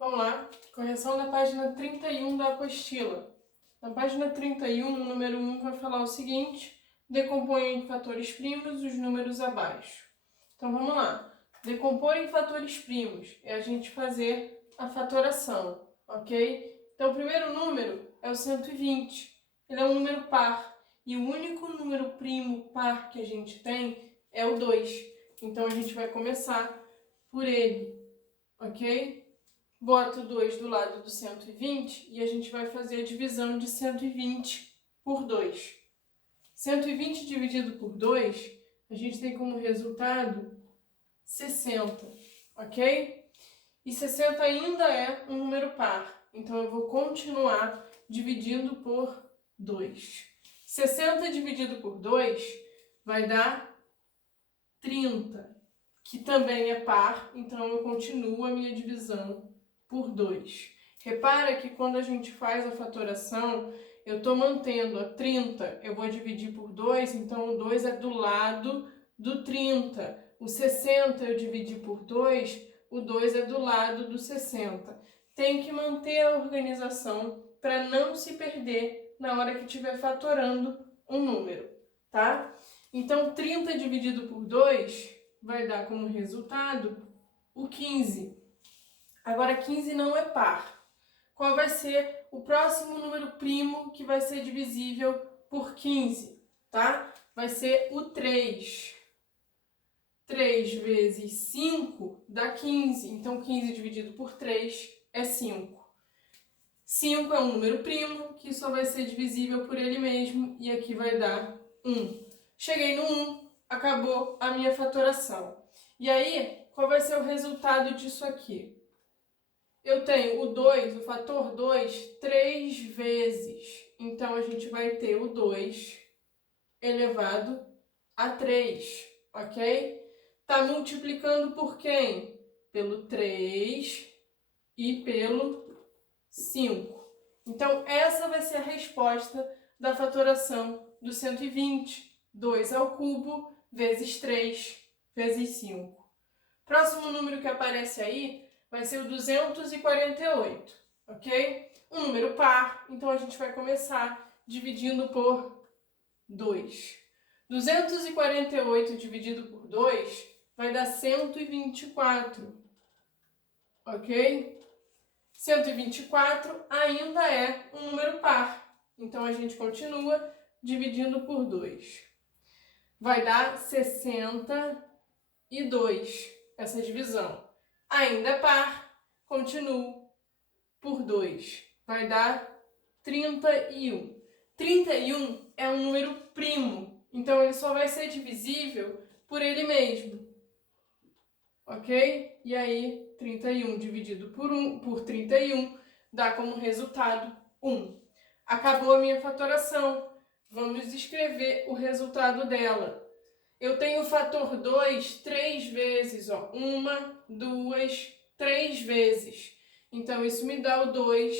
Vamos lá, correção da página 31 da apostila. Na página 31, o número 1 vai falar o seguinte: decompõe em fatores primos os números abaixo. Então vamos lá. Decompor em fatores primos é a gente fazer a fatoração, ok? Então o primeiro número é o 120. Ele é um número par e o único número primo par que a gente tem é o 2. Então a gente vai começar por ele, ok? Bota o 2 do lado do 120 e a gente vai fazer a divisão de 120 por 2. 120 dividido por 2, a gente tem como resultado 60, ok? E 60 ainda é um número par, então eu vou continuar dividindo por 2. 60 dividido por 2 vai dar 30, que também é par, então eu continuo a minha divisão por 2. Repara que quando a gente faz a fatoração, eu estou mantendo a 30, eu vou dividir por 2, então o 2 é do lado do 30. O 60 eu dividi por 2, o 2 é do lado do 60. Tem que manter a organização para não se perder na hora que estiver fatorando um número, tá? Então, 30 dividido por 2 vai dar como resultado o 15. Agora, 15 não é par. Qual vai ser o próximo número primo que vai ser divisível por 15, tá? Vai ser o 3. 3 vezes 5 dá 15. Então, 15 dividido por 3 é 5. 5 é um número primo que só vai ser divisível por ele mesmo e aqui vai dar 1. Cheguei no 1, acabou a minha fatoração. E aí, qual vai ser o resultado disso aqui? Eu tenho o 2, o fator 2, 3 vezes. Então, a gente vai ter o 2 elevado a 3, ok? Está multiplicando por quem? Pelo 3 e pelo 5. Então, essa vai ser a resposta da fatoração do 120. 2 ao cubo vezes 3 vezes 5. Próximo número que aparece aí vai ser o 248, ok? Um número par, então a gente vai começar dividindo por 2. 248 dividido por 2 vai dar 124, ok? 124 ainda é um número par, então a gente continua dividindo por 2. Vai dar 62 essa divisão. Ainda é par, continuo por 2. Vai dar 31. 31 é um número primo, então ele só vai ser divisível por ele mesmo. Ok? E aí, 31 dividido por 31 dá como resultado 1. Acabou a minha fatoração. Vamos escrever o resultado dela. Eu tenho o fator 2 3 vezes. 1, 2, 3 vezes. Então, isso me dá o 2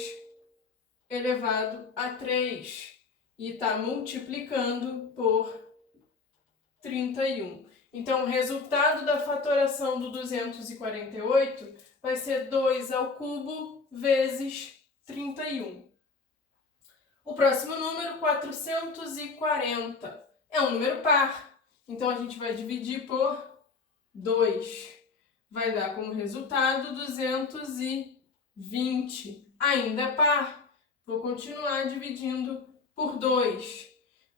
elevado a 3. E está multiplicando por 31. Então, o resultado da fatoração do 248 vai ser 2 ao cubo vezes 31. O próximo número, 440, é um número par. Então, a gente vai dividir por 2. Vai dar como resultado 220. Ainda é par. Vou continuar dividindo por 2.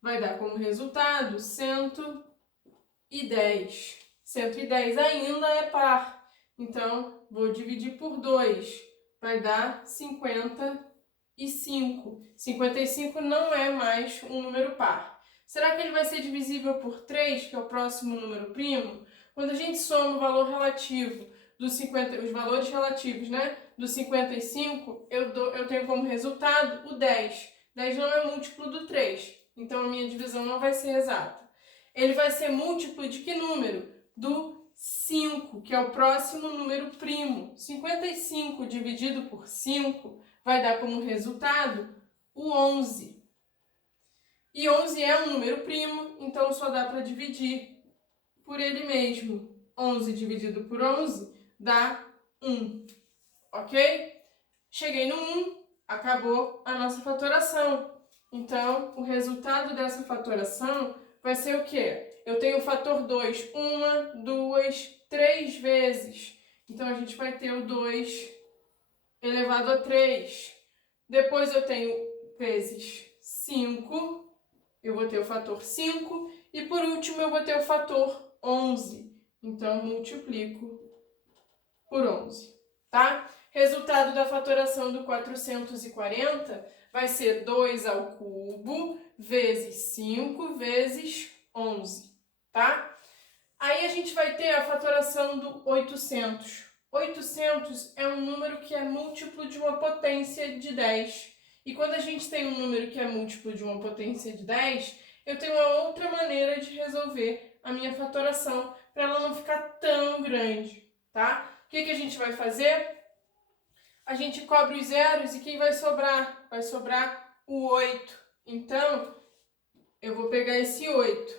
Vai dar como resultado 110. 110 ainda é par. Então, vou dividir por 2. Vai dar 55. 55 não é mais um número par. Será que ele vai ser divisível por 3, que é o próximo número primo? Quando a gente soma o valor relativo dos 50, os valores relativos, né, do 55, eu tenho como resultado o 10. 10 não é múltiplo do 3, então a minha divisão não vai ser exata. Ele vai ser múltiplo de que número? Do 5, que é o próximo número primo. 55 dividido por 5 vai dar como resultado o 11. E 11 é um número primo, então só dá para dividir por ele mesmo. 11 dividido por 11 dá 1. ok? Cheguei no 1, acabou a nossa fatoração. Então, o resultado dessa fatoração vai ser o quê? Eu tenho o fator 2 uma, duas, 3 vezes. Então, a gente vai ter o 2 elevado a 3. Depois eu tenho vezes 5, eu vou ter o fator 5. E por último eu vou ter o fator 11. Então, multiplico por 11, tá? Resultado da fatoração do 440 vai ser 2 ao cubo vezes 5 vezes 11, tá? Aí a gente vai ter a fatoração do 800. 800 é um número que é múltiplo de uma potência de 10. E quando a gente tem um número que é múltiplo de uma potência de 10, eu tenho uma outra maneira de resolver a minha fatoração para ela não ficar tão grande, tá? O que a gente vai fazer? A gente cobre os zeros e quem vai sobrar? Vai sobrar o 8. Então, eu vou pegar esse 8.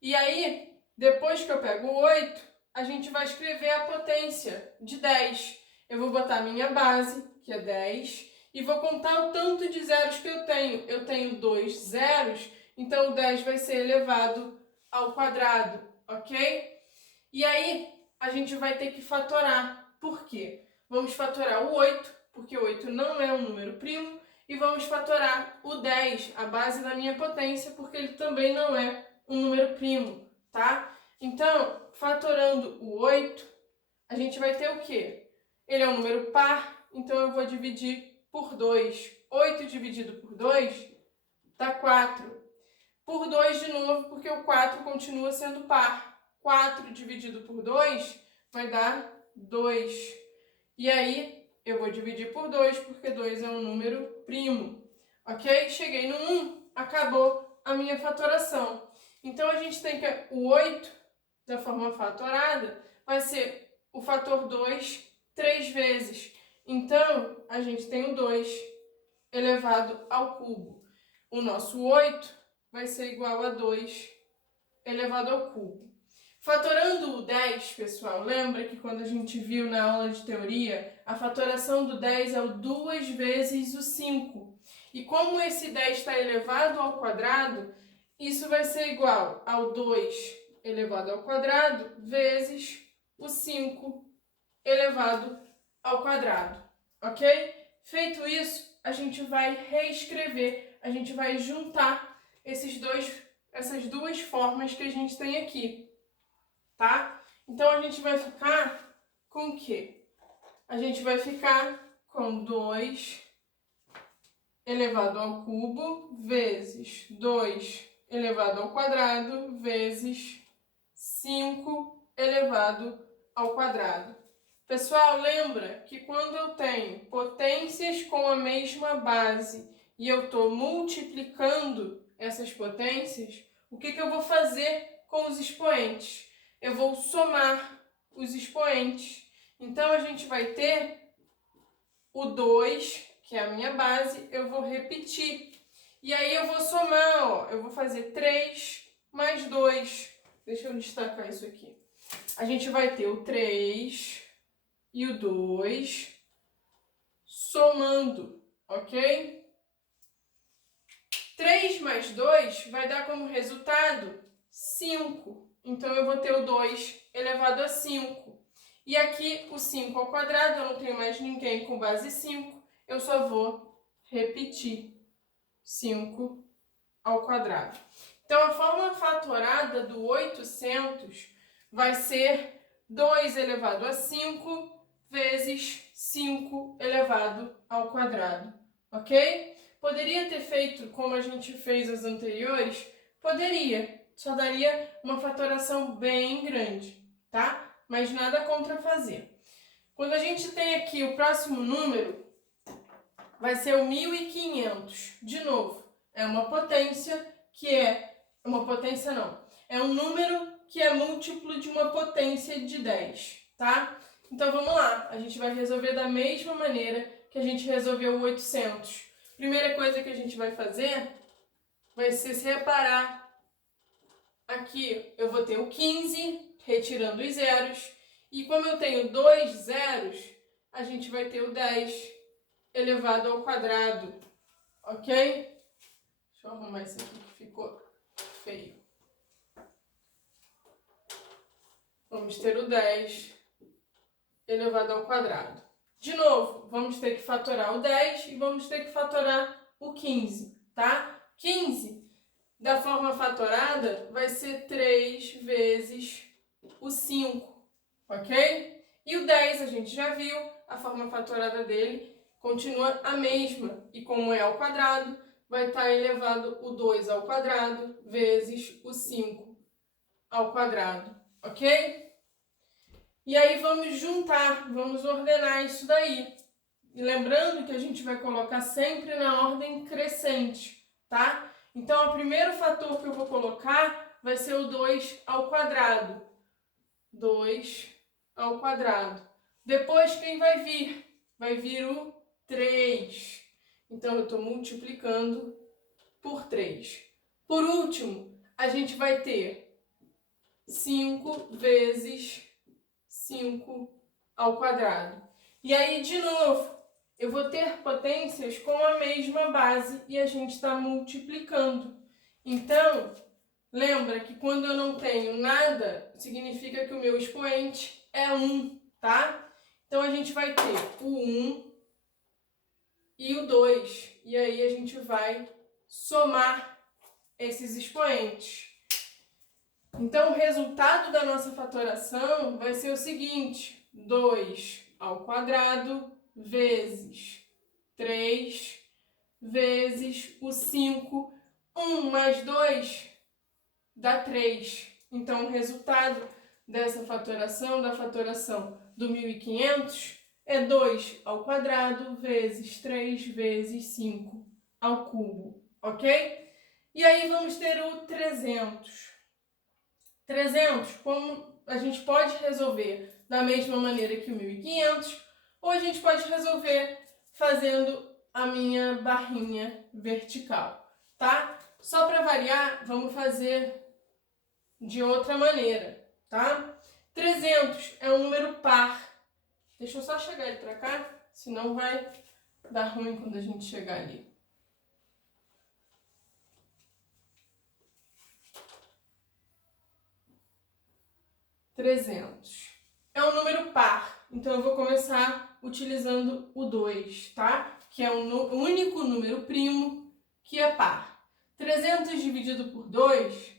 E aí, depois que eu pego o 8, a gente vai escrever a potência de 10. Eu vou botar a minha base, que é 10, e vou contar o tanto de zeros que eu tenho. Eu tenho 2 zeros, então o 10 vai ser elevado ao quadrado, ok? E aí, a gente vai ter que fatorar. Por quê? Vamos fatorar o 8, porque o 8 não é um número primo, e vamos fatorar o 10, a base da minha potência, porque ele também não é um número primo, tá? Então, fatorando o 8, a gente vai ter o quê? Ele é um número par, então eu vou dividir por 2. 8 dividido por 2 dá 4. Por 2 de novo, porque o 4 continua sendo par. 4 dividido por 2 vai dar 2. E aí, eu vou dividir por 2, porque 2 é um número primo. Ok? Cheguei no 1, acabou a minha fatoração. Então, a gente tem que o 8, da forma fatorada, vai ser o fator 2 3 vezes. Então, a gente tem o 2 elevado ao cubo. O nosso 8 vai ser igual a 2 elevado ao cubo. Fatorando o 10, pessoal, lembra que quando a gente viu na aula de teoria, a fatoração do 10 é o 2 vezes o 5. E como esse 10 está elevado ao quadrado, isso vai ser igual ao 2 elevado ao quadrado vezes o 5 elevado ao quadrado, ok? Feito isso, a gente vai reescrever, a gente vai juntar essas duas formas que a gente tem aqui, tá? Então, a gente vai ficar com o quê? A gente vai ficar com 2 elevado ao cubo vezes 2 elevado ao quadrado vezes 5 elevado ao quadrado. Pessoal, lembra que quando eu tenho potências com a mesma base e eu estou multiplicando essas potências, o que eu vou fazer com os expoentes? Eu vou somar os expoentes. Então, a gente vai ter o 2, que é a minha base, eu vou repetir. E aí eu vou somar, ó, eu vou fazer 3 mais 2. Deixa eu destacar isso aqui. A gente vai ter o 3 e o 2 somando, ok? 3 mais 2 vai dar como resultado 5. Então, eu vou ter o 2 elevado a 5. E aqui, o 5 ao quadrado, eu não tenho mais ninguém com base 5. Eu só vou repetir 5 ao quadrado. Então, a forma fatorada do 800 vai ser 2 elevado a 5 vezes 5 elevado ao quadrado, ok? Poderia ter feito como a gente fez as anteriores? Poderia, só daria uma fatoração bem grande, tá? Mas nada contra fazer. Quando a gente tem aqui o próximo número, vai ser o 1500. De novo, é uma potência que é... Uma potência não. É um número que é múltiplo de uma potência de 10, tá? Então, vamos lá. A gente vai resolver da mesma maneira que a gente resolveu o 800. Primeira coisa que a gente vai fazer vai ser separar. Aqui eu vou ter o 15, retirando os zeros. E como eu tenho 2 zeros, a gente vai ter o 10 elevado ao quadrado, ok? Deixa eu arrumar isso aqui que ficou feio. Vamos ter o 10 elevado ao quadrado. De novo, vamos ter que fatorar o 10 e vamos ter que fatorar o 15, tá? 15, da forma fatorada, vai ser 3 vezes o 5, ok? E o 10, a gente já viu, a forma fatorada dele continua a mesma. E como é ao quadrado, vai estar elevado o 2 ao quadrado vezes o 5 ao quadrado, ok? E aí vamos juntar, vamos ordenar isso daí. E lembrando que a gente vai colocar sempre na ordem crescente, tá? Então, o primeiro fator que eu vou colocar vai ser o 2 ao quadrado. 2 ao quadrado. Depois, quem vai vir? Vai vir o 3. Então, eu estou multiplicando por 3. Por último, a gente vai ter 5 vezes 5 ao quadrado. E aí, de novo, eu vou ter potências com a mesma base e a gente está multiplicando. Então, lembra que quando eu não tenho nada, significa que o meu expoente é 1, tá? Então, a gente vai ter o 1 e o 2. E aí, a gente vai somar esses expoentes. Então, o resultado da nossa fatoração vai ser o seguinte: 2 ao quadrado vezes 3 vezes o 5. 1 mais 2 dá 3. Então, o resultado dessa fatoração, da fatoração do 1500, é 2 ao quadrado vezes 3 vezes 5 ao cubo, ok? E aí vamos ter o 300. 300, como a gente pode resolver da mesma maneira que o 1500, ou a gente pode resolver fazendo a minha barrinha vertical, tá? Só para variar, vamos fazer de outra maneira, tá? 300 é um número par. Deixa eu só chegar ele para cá, senão vai dar ruim quando a gente chegar ali. 300 é um número par, então eu vou começar utilizando o 2, tá? Que é o único número primo que é par. 300 dividido por 2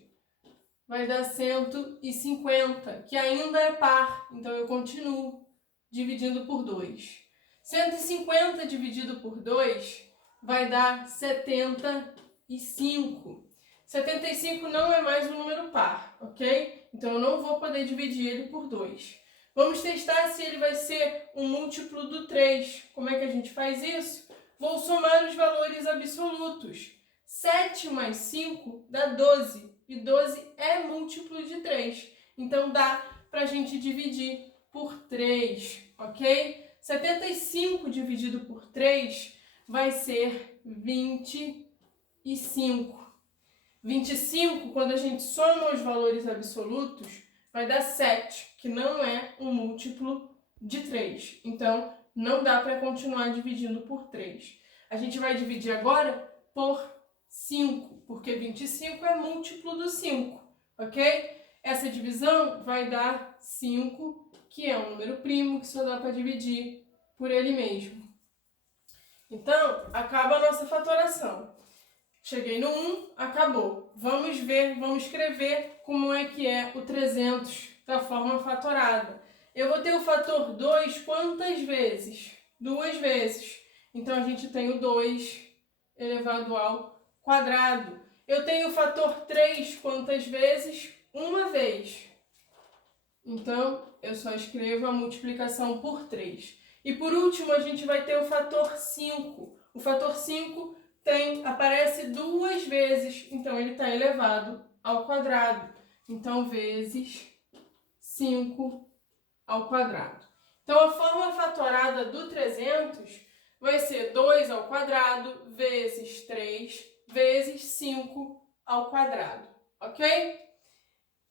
vai dar 150, que ainda é par, então eu continuo dividindo por 2. 150 dividido por 2 vai dar 75. 75 não é mais um número par, ok? Então, eu não vou poder dividir ele por 2. Vamos testar se ele vai ser um múltiplo do 3. Como é que a gente faz isso? Vou somar os valores absolutos. 7 mais 5 dá 12. E 12 é múltiplo de 3. Então, dá para a gente dividir por 3, ok? 75 dividido por 3 vai ser 25. 25, quando a gente soma os valores absolutos, vai dar 7, que não é um múltiplo de 3. Então, não dá para continuar dividindo por 3. A gente vai dividir agora por 5, porque 25 é múltiplo do 5, ok? Essa divisão vai dar 5, que é um número primo, que só dá para dividir por ele mesmo. Então, acaba a nossa fatoração. Cheguei no 1, acabou. Vamos ver, vamos escrever como é que é o 300 da forma fatorada. Eu vou ter o fator 2 quantas vezes? 2 vezes. Então, a gente tem o 2 elevado ao quadrado. Eu tenho o fator 3 quantas vezes? Uma vez. Então, eu só escrevo a multiplicação por 3. E por último, a gente vai ter o fator 5. O fator 5 aparece 2 vezes, então ele está elevado ao quadrado. Então, vezes 5 ao quadrado. Então, a forma fatorada do 300 vai ser 2 ao quadrado vezes 3 vezes 5 ao quadrado, ok?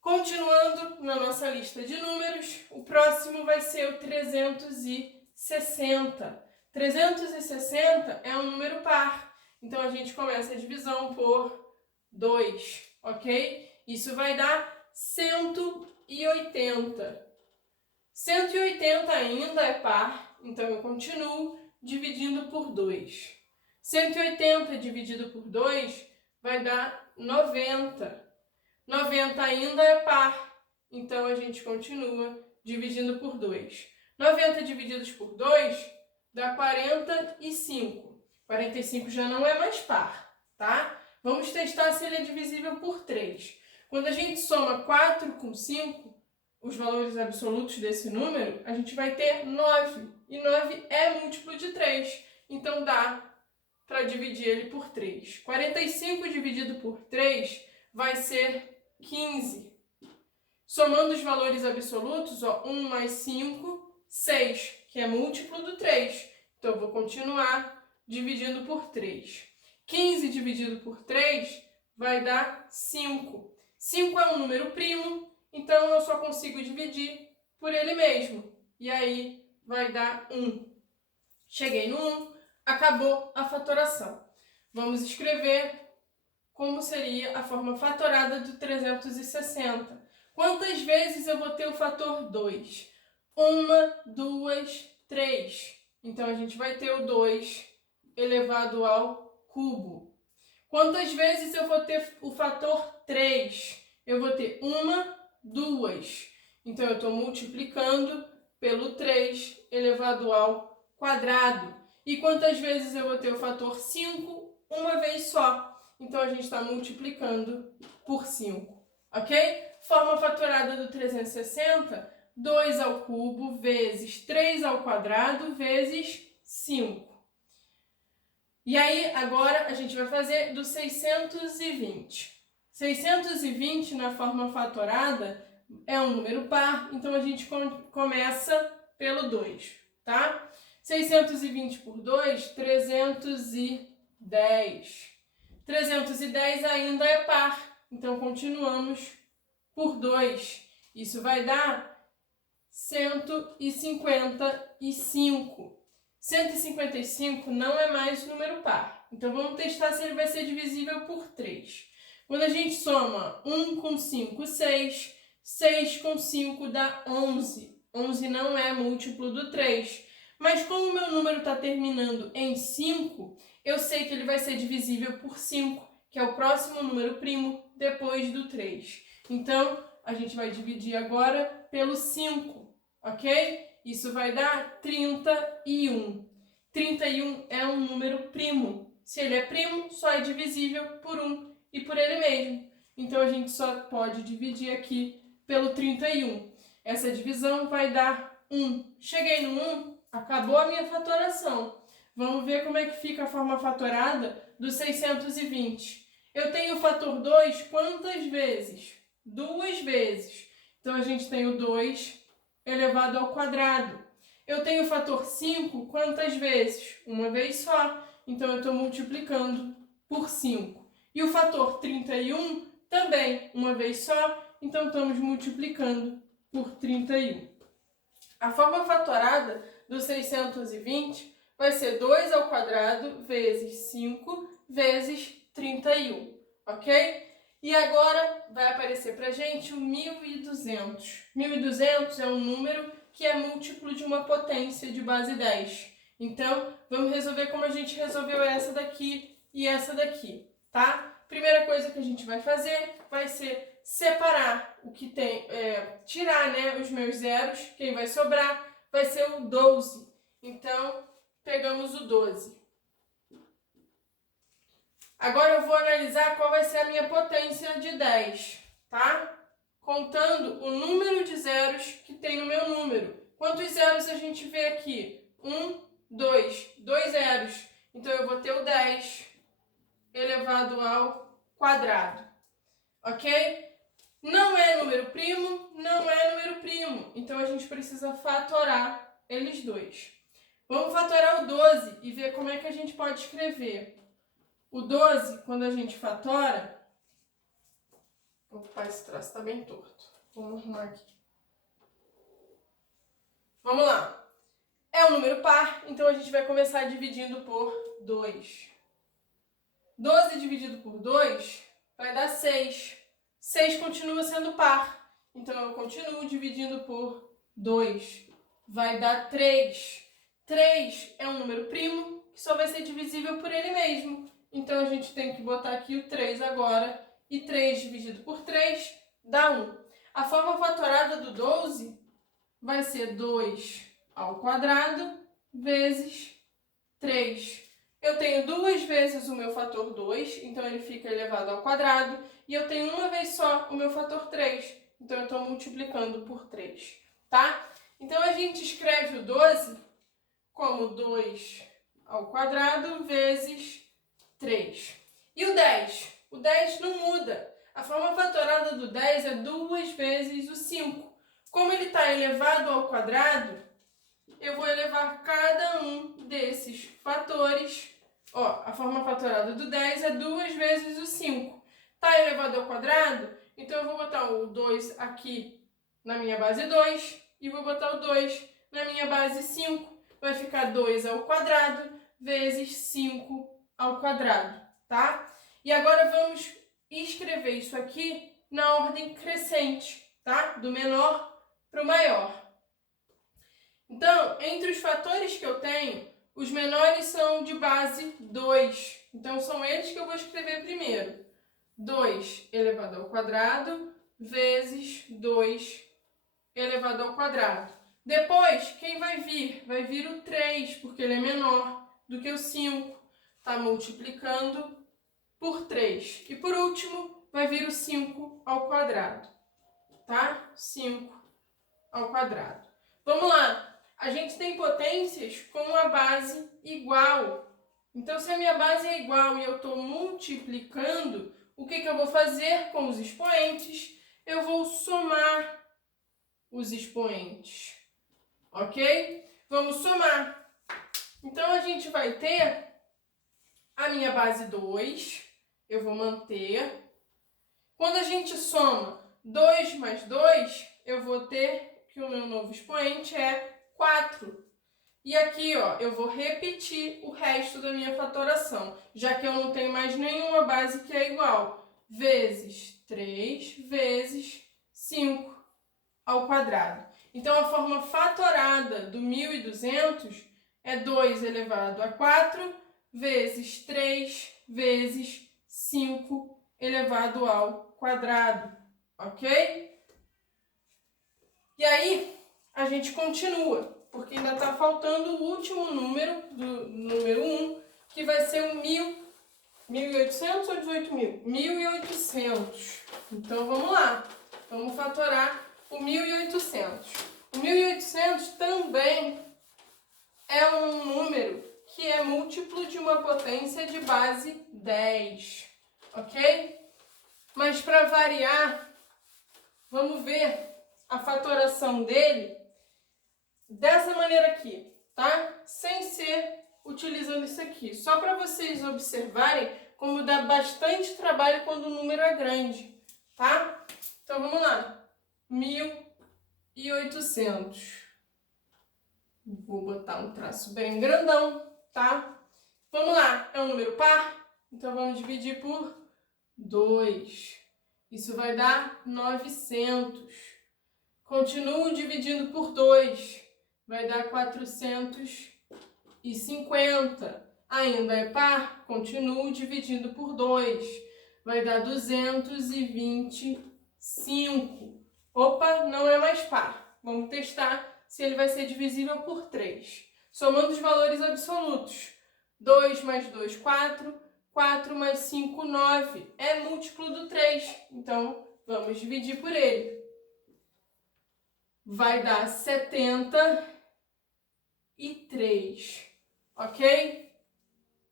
Continuando na nossa lista de números, o próximo vai ser o 350. 360. 360 é um número par, então a gente começa a divisão por 2, ok? Isso vai dar 180. 180 ainda é par, então eu continuo dividindo por 2. 180 dividido por 2 vai dar 90. 90 ainda é par, então a gente continua dividindo por 2. 90 divididos por 2 dá 45. 45 já não é mais par, tá? Vamos testar se ele é divisível por 3. Quando a gente soma 4 com 5, os valores absolutos desse número, a gente vai ter 9. E 9 é múltiplo de 3. Então dá para dividir ele por 3. 45 dividido por 3 vai ser 15. Somando os valores absolutos, ó, 1 mais 5, 6, que é múltiplo do 3. Então, eu vou continuar dividindo por 3. 15 dividido por 3 vai dar 5. 5 é um número primo, então eu só consigo dividir por ele mesmo. E aí vai dar 1. Cheguei no 1, acabou a fatoração. Vamos escrever como seria a forma fatorada do 360. Quantas vezes eu vou ter o fator 2? 1, 2, 3. Então, a gente vai ter o 2 elevado ao cubo. Quantas vezes eu vou ter o fator 3? Eu vou ter 1, 2. Então, eu estou multiplicando pelo 3 elevado ao quadrado. E quantas vezes eu vou ter o fator 5? Uma vez só. Então, a gente está multiplicando por 5, ok? Forma fatorada do 360, 2 ao cubo vezes 3 ao quadrado vezes 5. E aí, agora, a gente vai fazer do 620. 620, na forma fatorada, é um número par, então a gente começa pelo 2, tá? 620 por 2, 310. 310 ainda é par, então continuamos por 2. Isso vai dar 155. 155 não é mais número par, então vamos testar se ele vai ser divisível por 3. Quando a gente soma 1 com 5, 6. 6 com 5 dá 11. 11 não é múltiplo do 3. Mas como o meu número está terminando em 5, eu sei que ele vai ser divisível por 5, que é o próximo número primo depois do 3. Então, a gente vai dividir agora pelo 5, ok? Isso vai dar 31. 31 é um número primo. Se ele é primo, só é divisível por 1 e por ele mesmo. Então, a gente só pode dividir aqui pelo 31. Essa divisão vai dar 1. Cheguei no 1, acabou a minha fatoração. Vamos ver como é que fica a forma fatorada do 620. Eu tenho o fator 2 quantas vezes? 2 vezes. Então, a gente tem o 2 elevado ao quadrado. Eu tenho o fator 5 quantas vezes? Uma vez só. Então, eu estou multiplicando por 5. E o fator 31 também, uma vez só. Então, estamos multiplicando por 31. A forma fatorada do 620 vai ser 2 ao quadrado vezes 5 vezes 31, ok? E agora vai aparecer para a gente o 1.200. 1.200 é um número que é múltiplo de uma potência de base 10. Então, vamos resolver como a gente resolveu essa daqui e essa daqui, tá? Primeira coisa que a gente vai fazer vai ser separar o que tem, tirar, né, os meus zeros. Quem vai sobrar vai ser o 12. Então, pegamos o 12. Agora eu vou analisar qual vai ser a minha potência de 10, tá? Contando o número de zeros que tem no meu número. Quantos zeros a gente vê aqui? 1, 2, 2 zeros. Então, eu vou ter o 10 elevado ao quadrado, ok? Não é número primo, não é número primo. Então, a gente precisa fatorar eles dois. Vamos fatorar o 12 e ver como é que a gente pode escrever. O 12, quando a gente fatora... Opa, esse traço está bem torto. Vamos arrumar aqui. Vamos lá. É um número par, então a gente vai começar dividindo por 2. 12 dividido por 2 vai dar 6. 6 continua sendo par, então eu continuo dividindo por 2. Vai dar 3. 3 é um número primo, que só vai ser divisível por ele mesmo. Então a gente tem que botar aqui o 3 agora, e 3 dividido por 3 dá 1. A forma fatorada do 12 vai ser 2 ao quadrado vezes 3. Eu tenho duas vezes o meu fator 2, então ele fica elevado ao quadrado, e eu tenho uma vez só o meu fator 3, então eu estou multiplicando por 3, tá? Então a gente escreve o 12 como 2 ao quadrado vezes 3. E o 10? O 10 não muda. A forma fatorada do 10 é 2 vezes o 5. Como ele está elevado ao quadrado, eu vou elevar cada um desses fatores. Ó, a forma fatorada do 10 é 2 vezes o 5. Está elevado ao quadrado? Então eu vou botar o 2 aqui na minha base 2 e vou botar o 2 na minha base 5. Vai ficar 2 ao quadrado vezes 5 ao quadrado, tá? E agora vamos escrever isso aqui na ordem crescente, tá? Do menor para o maior. Então, entre os fatores que eu tenho, os menores são de base 2. Então, são eles que eu vou escrever primeiro. 2 elevado ao quadrado vezes 2 elevado ao quadrado. Depois, quem vai vir? Vai vir o 3, porque ele é menor do que o 5. Está multiplicando por 3. E por último, vai vir o 5 ao quadrado. Tá? 5 ao quadrado. Vamos lá. A gente tem potências com a base igual. Então, se a minha base é igual e eu estou multiplicando, o que eu vou fazer com os expoentes? Eu vou somar os expoentes. Ok? Vamos somar. Então, a gente vai ter a minha base 2. Eu vou manter. Quando a gente soma 2 mais 2, eu vou ter que o meu novo expoente é 4. E aqui, ó, eu vou repetir o resto da minha fatoração, já que eu não tenho mais nenhuma base que é igual. Vezes 3 vezes 5 ao quadrado. Então, a forma fatorada do 1.200 é 2 elevado a 4 vezes 3 vezes 5 elevado ao quadrado, ok? E aí, a gente continua, porque ainda está faltando o último número, do número 1, que vai ser o 1.800 ou 18.000? 1.800. Então, vamos lá. Vamos fatorar o 1.800. O 1.800 também é um número que é múltiplo de uma potência de base 10, ok? Mas para variar, vamos ver a fatoração dele dessa maneira aqui, tá? Sem ser utilizando isso aqui. Só para vocês observarem como dá bastante trabalho quando o número é grande, tá? Então vamos lá. 1.800. Vou botar um traço bem grandão, tá? Vamos lá. É um número par? Então vamos dividir por 2. Isso vai dar 900. Continuo dividindo por 2. Vai dar 450. Ainda é par? Continuo dividindo por 2. Vai dar 225. Opa, não é mais par. Vamos testar se ele vai ser divisível por 3. Somando os valores absolutos. 2 mais 2, 4. 4 mais 5, 9. É múltiplo do 3. Então, vamos dividir por ele. Vai dar 73. Ok?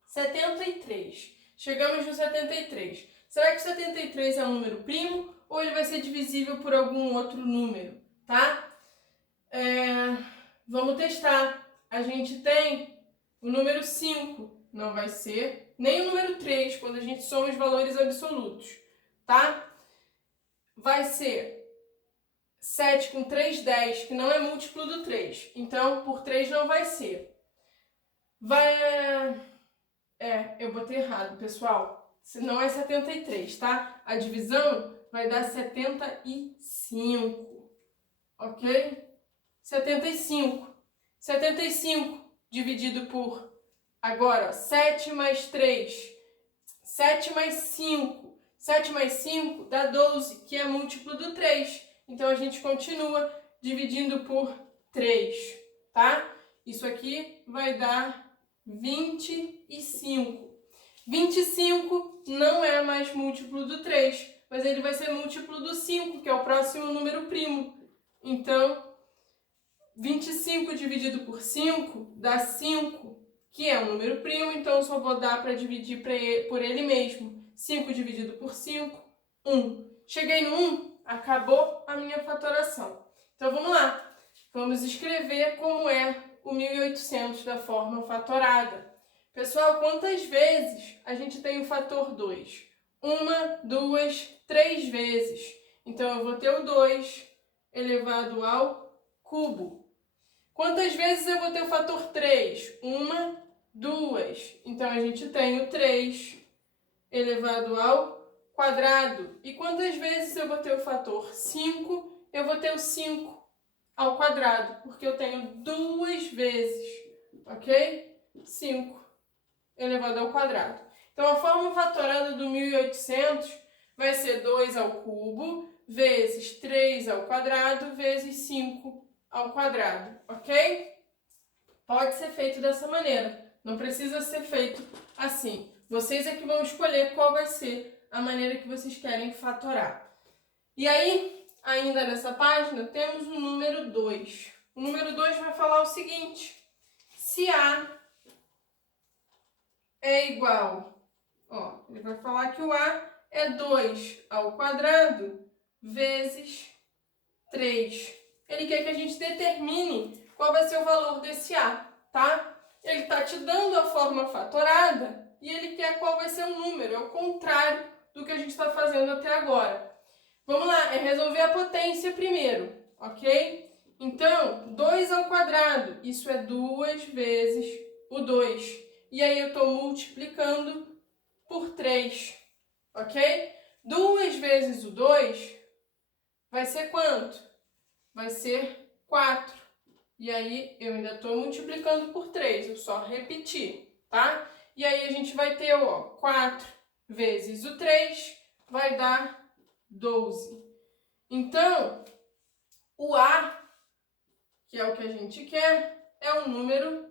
73. Chegamos no 73. Será que 73 é um número primo ou ele vai ser divisível por algum outro número? Tá? Vamos testar. A gente tem o número 5. Não vai ser. Nem o número 3, quando a gente soma os valores absolutos. Tá? Vai ser 7 com 3, 10, que não é múltiplo do 3. Então, por 3 não vai ser. Eu botei errado, pessoal. Não é 73, tá? A divisão vai dar 75, ok? 75. 75 dividido por, agora, 7 mais 3. 7 mais 5. 7 mais 5 dá 12, que é múltiplo do 3. Então, a gente continua dividindo por 3, tá? Isso aqui vai dar 25. 25 não é mais múltiplo do 3, mas ele vai ser múltiplo do 5, que é o próximo número primo. Então, 25 dividido por 5 dá 5, que é um número primo, então eu só vou dar para dividir por ele mesmo. 5 dividido por 5, 1. Cheguei no 1, acabou a minha fatoração. Então vamos lá, vamos escrever como é o 1800 da forma fatorada. Pessoal, quantas vezes a gente tem o fator 2? 1, 2, 3 vezes. Então eu vou ter o 2 elevado ao cubo. Quantas vezes eu vou ter o fator 3? 1, 2. Então, a gente tem o 3 elevado ao quadrado. E quantas vezes eu vou ter o fator 5? Eu vou ter o 5 ao quadrado, porque eu tenho 2 vezes, ok? 5 elevado ao quadrado. Então, a forma fatorada do 1800 vai ser 2 ao cubo vezes 3 ao quadrado vezes 5 ao quadrado, ok? Pode ser feito dessa maneira, não precisa ser feito assim. Vocês é que vão escolher qual vai ser a maneira que vocês querem fatorar. E aí, ainda nessa página, temos o número 2. O número 2 vai falar o seguinte: se A é igual, ele vai falar que o A é 2 ao quadrado vezes 3. Ele quer que a gente determine qual vai ser o valor desse A, tá? Ele está te dando a forma fatorada e ele quer qual vai ser o número. É o contrário do que a gente está fazendo até agora. Vamos lá, é resolver a potência primeiro, ok? Então, 2 ao quadrado, isso é 2 vezes o 2. E aí eu estou multiplicando por 3, ok? 2 vezes o 2 vai ser quanto? Vai ser 4. E aí, eu ainda estou multiplicando por 3, eu só repetir, tá? E aí, a gente vai ter, 4 vezes o 3 vai dar 12. Então, o A, que é o que a gente quer, é o número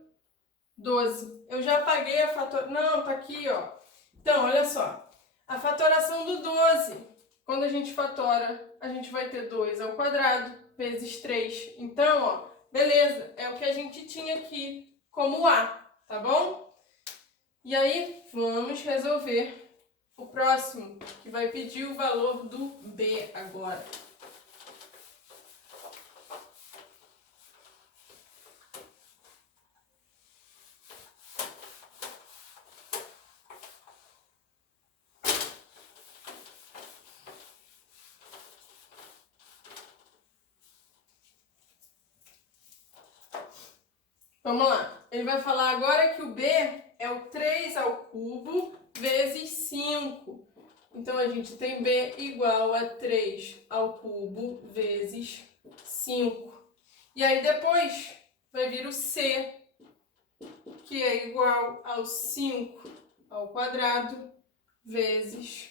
12. Eu já apaguei a fatoração. Não, tá aqui, ó. Então, olha só. A fatoração do 12, quando a gente fatora, a gente vai ter 2 ao quadrado vezes 3. Então, ó, beleza, é o que a gente tinha aqui como A, tá bom? E aí, vamos resolver o próximo, que vai pedir o valor do B agora. Vamos lá. Ele vai falar agora que o B é o 3 ao cubo vezes 5. Então, a gente tem B igual a 3 ao cubo vezes 5. E aí, depois, vai vir o C, que é igual ao 5 ao quadrado vezes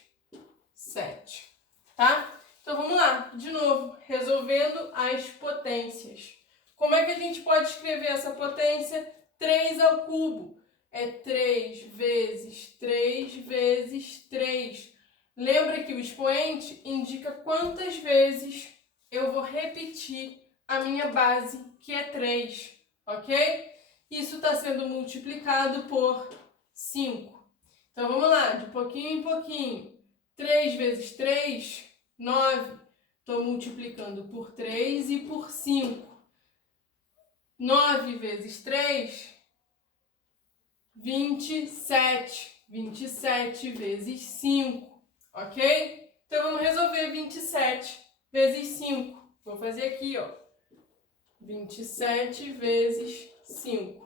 7. Tá? Então, vamos lá. De novo, resolvendo as potências. Como é que a gente pode escrever essa potência? 3 ao cubo. É 3 vezes 3 vezes 3. Lembra que o expoente indica quantas vezes eu vou repetir a minha base, que é 3, ok? Isso está sendo multiplicado por 5. Então, vamos lá, de pouquinho em pouquinho. 3 vezes 3, 9. Estou multiplicando por 3 e por 5. 9 vezes 3, 27. 27 vezes 5, ok? Então, vamos resolver 27 vezes 5. Vou fazer aqui, ó. 27 vezes 5.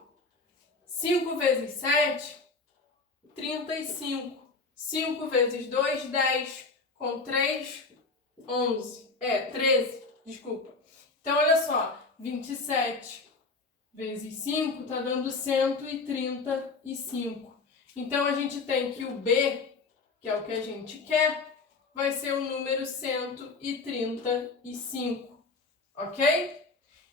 5 vezes 7, 35. 5 vezes 2, 10. Com 3, 11. 13, desculpa. Então, olha só. 27 vezes 5 está dando 135. Então, a gente tem que o B, que é o que a gente quer, vai ser o número 135, ok?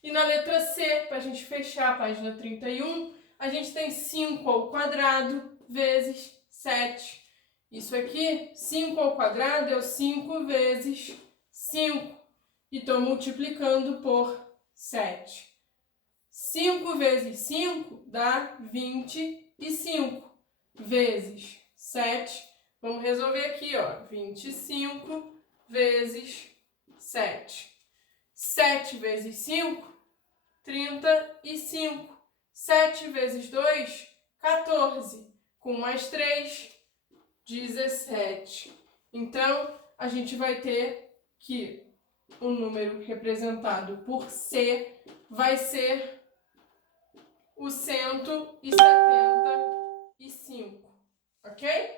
E na letra C, para a gente fechar a página 31, a gente tem 5 ao quadrado vezes 7. Isso aqui, 5 ao quadrado é o 5 vezes 5. E estou multiplicando por 7. 5 vezes 5 dá 25. Vezes 7. Vamos resolver aqui, ó. 25 vezes 7. 7 vezes 5, 35. 7 vezes 2, 14. Com mais 3, 17. Então, a gente vai ter que o número representado por C vai ser o 175, ok?